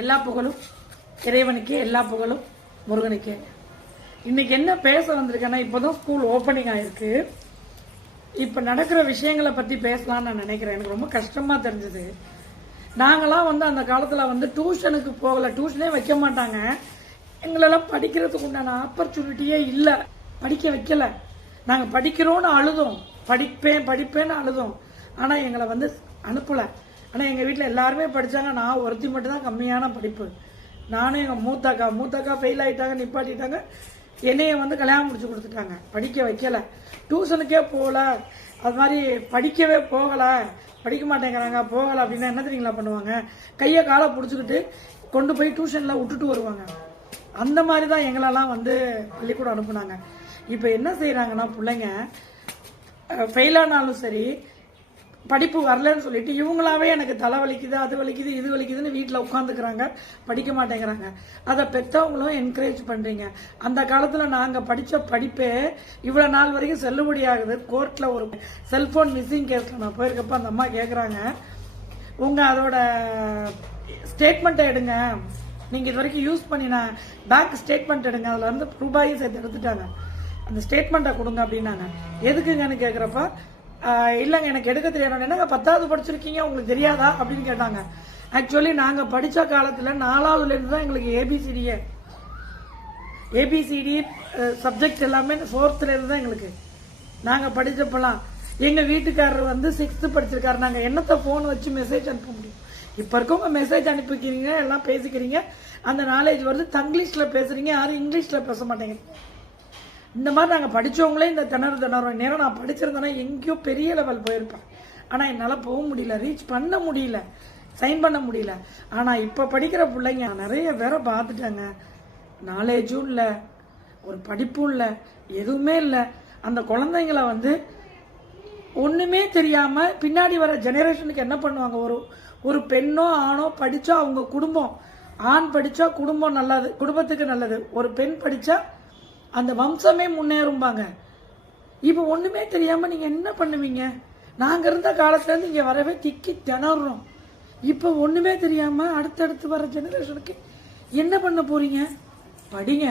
எல்லா புகழும் இறைவனுக்கே, எல்லா புகழும் முருகனுக்கே. இன்னைக்கு என்ன பேச வந்திருக்கேன்னா, இப்போதான் ஸ்கூல் ஓப்பனிங் ஆயிருக்கு. இப்போ நடக்கிற விஷயங்களை பற்றி பேசலாம்னு நான் நினைக்கிறேன். எனக்கு ரொம்ப கஷ்டமாக தெரிஞ்சது. நாங்களாம் அந்த காலத்தில் டியூஷனுக்கு போகலை, டியூஷனே வைக்க மாட்டாங்க. எங்களெல்லாம் படிக்கிறதுக்கு உண்டான ஆப்பர்ச்சுனிட்டியே இல்லை, படிக்க வைக்கல. நாங்கள் படிக்கிறோன்னு அழுதோம், படிப்பேன்னு அழுதோம். ஆனால் எங்களை அனுப்பலை. ஆனால் எங்கள் வீட்டில் எல்லாருமே படித்தாங்க, நான் ஒருத்தி மட்டும் தான் கம்மியான படிப்பு. நானும் எங்கள் மூத்தாக்கா ஃபெயில் ஆகிட்டாங்க, நிப்பாட்டிட்டாங்க. என்னைய கல்யாணம் முடிச்சு கொடுத்துட்டாங்க, படிக்க வைக்கலை. டியூஷனுக்கே போகல, அது மாதிரி படிக்கவே போகலை, படிக்க மாட்டேங்கிறாங்க போகலை அப்படின்னா என்ன தெரியுங்களா பண்ணுவாங்க? கையை காலை பிடிச்சிக்கிட்டு கொண்டு போய் டியூஷனில் விட்டுட்டு வருவாங்க. அந்த மாதிரி தான் எங்களெல்லாம் பள்ளிக்கூடம் அனுப்புனாங்க. இப்போ என்ன செய்கிறாங்கன்னா, பிள்ளைங்க ஃபெயிலானாலும் சரி, படிப்பு வரலன்னு சொல்லிட்டு இவங்களாவே எனக்கு தலை வலிக்குது, அது வலிக்குது, இது வலிக்குதுன்னு வீட்டில் உட்காந்துக்கிறாங்க, படிக்க மாட்டேங்கிறாங்க. அதை பெற்றவங்களும் என்கரேஜ் பண்ணுறீங்க. அந்த காலத்தில் நாங்கள் படித்த படிப்பே இவ்வளோ நாள் வரைக்கும் செல்லுபடி ஆகுது. கோர்ட்டில் ஒரு செல்ஃபோன் மிஸ்ஸிங் கேஸில் நான் போயிருக்கப்போ அந்த அம்மா கேட்குறாங்க, உங்கள் அதோட ஸ்டேட்மெண்ட்டை எடுங்க, நீங்கள் இது வரைக்கும் யூஸ் பண்ணின பேங்க் ஸ்டேட்மெண்ட் எடுங்க, அதில் ரூபாயும் சேர்த்து எடுத்துட்டாங்க, அந்த ஸ்டேட்மெண்ட்டை கொடுங்க அப்படின்னாங்க. எதுக்குங்கன்னு கேட்குறப்ப, இல்லைங்க எனக்கு எடுக்க தெரியாது. என்னங்க 10வது படிச்சிருக்கீங்க, உங்களுக்கு தெரியாதா அப்படின்னு கேட்டாங்க. ஆக்சுவலி நாங்கள் படித்த காலத்தில் 4வதுலேருந்து தான் எங்களுக்கு ஏபிசிடி சப்ஜெக்ட் எல்லாமே 4th தான் எங்களுக்கு. நாங்கள் படித்தப்பெல்லாம் எங்கள் வீட்டுக்காரர் 6th படிச்சிருக்காரு. நாங்கள் என்னத்தை ஃபோன் வச்சு மெசேஜ் அனுப்ப முடியும்? இப்போ இருக்கவங்க மெசேஜ் அனுப்பிக்கிறீங்க, எல்லாம் பேசிக்கிறீங்க, அந்த நாலேஜ் வருது. தங்கிலீஷில் பேசுகிறீங்க, யாரும் இங்கிலீஷில் பேச மாட்டேங்க. இந்த மாதிரி நாங்கள் படித்தவங்களே இந்த திணறும் நேரம் நான் படிச்சிருந்தேன்னா எங்கேயோ பெரிய லெவல் போயிருப்பேன். ஆனால் என்னால் போக முடியல, ரீச் பண்ண முடியல, சைன் பண்ண முடியல. ஆனால் இப்போ படிக்கிற பிள்ளைங்க நிறைய பேரை பார்த்துட்டாங்க, நாலேஜும் இல்லை, ஒரு படிப்பும் இல்லை, எதுவுமே இல்லை. அந்த குழந்தைங்களை ஒன்றுமே தெரியாமல் பின்னாடி வர ஜெனரேஷனுக்கு என்ன பண்ணுவாங்க? ஒரு பெண்ணோ ஆணோ படித்தா அவங்க குடும்பம், ஆண் படித்தா குடும்பம் நல்லது, குடும்பத்துக்கு நல்லது. ஒரு பெண் படித்தா அந்த வம்சமே முன்னேறும்பாங்க. இப்போ ஒன்றுமே தெரியாமல் நீங்கள் என்ன பண்ணுவீங்க? நாங்கள் இருந்த காலத்துலேருந்து இங்கே வரவே திக்கி திணறோம். இப்போ ஒன்றுமே தெரியாமல் அடுத்தடுத்து வர ஜெனரேஷனுக்கு என்ன பண்ண போறீங்க? படிங்க.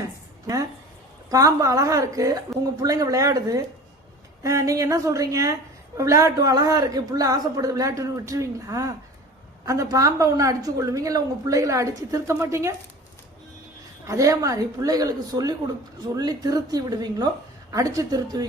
பாம்பு அழகா இருக்கு, உங்கள் பிள்ளைங்க விளையாடுது, நீங்கள் என்ன சொல்கிறீங்க? விளையாட்டு அழகா இருக்கு, பிள்ளை ஆசைப்படுது, விளையாட்டுன்னு விட்டுருவீங்களா? அந்த பாம்பை ஒன்று அடிச்சு கொள்ளுவீங்க, இல்லை உங்கள் பிள்ளைகளை அடித்து திருத்த மாட்டீங்க? அதே மாதிரி பிள்ளைகளுக்கு சொல்லி திருத்தி விடுவீங்களோ, அடிச்சு திருத்துவீங்க?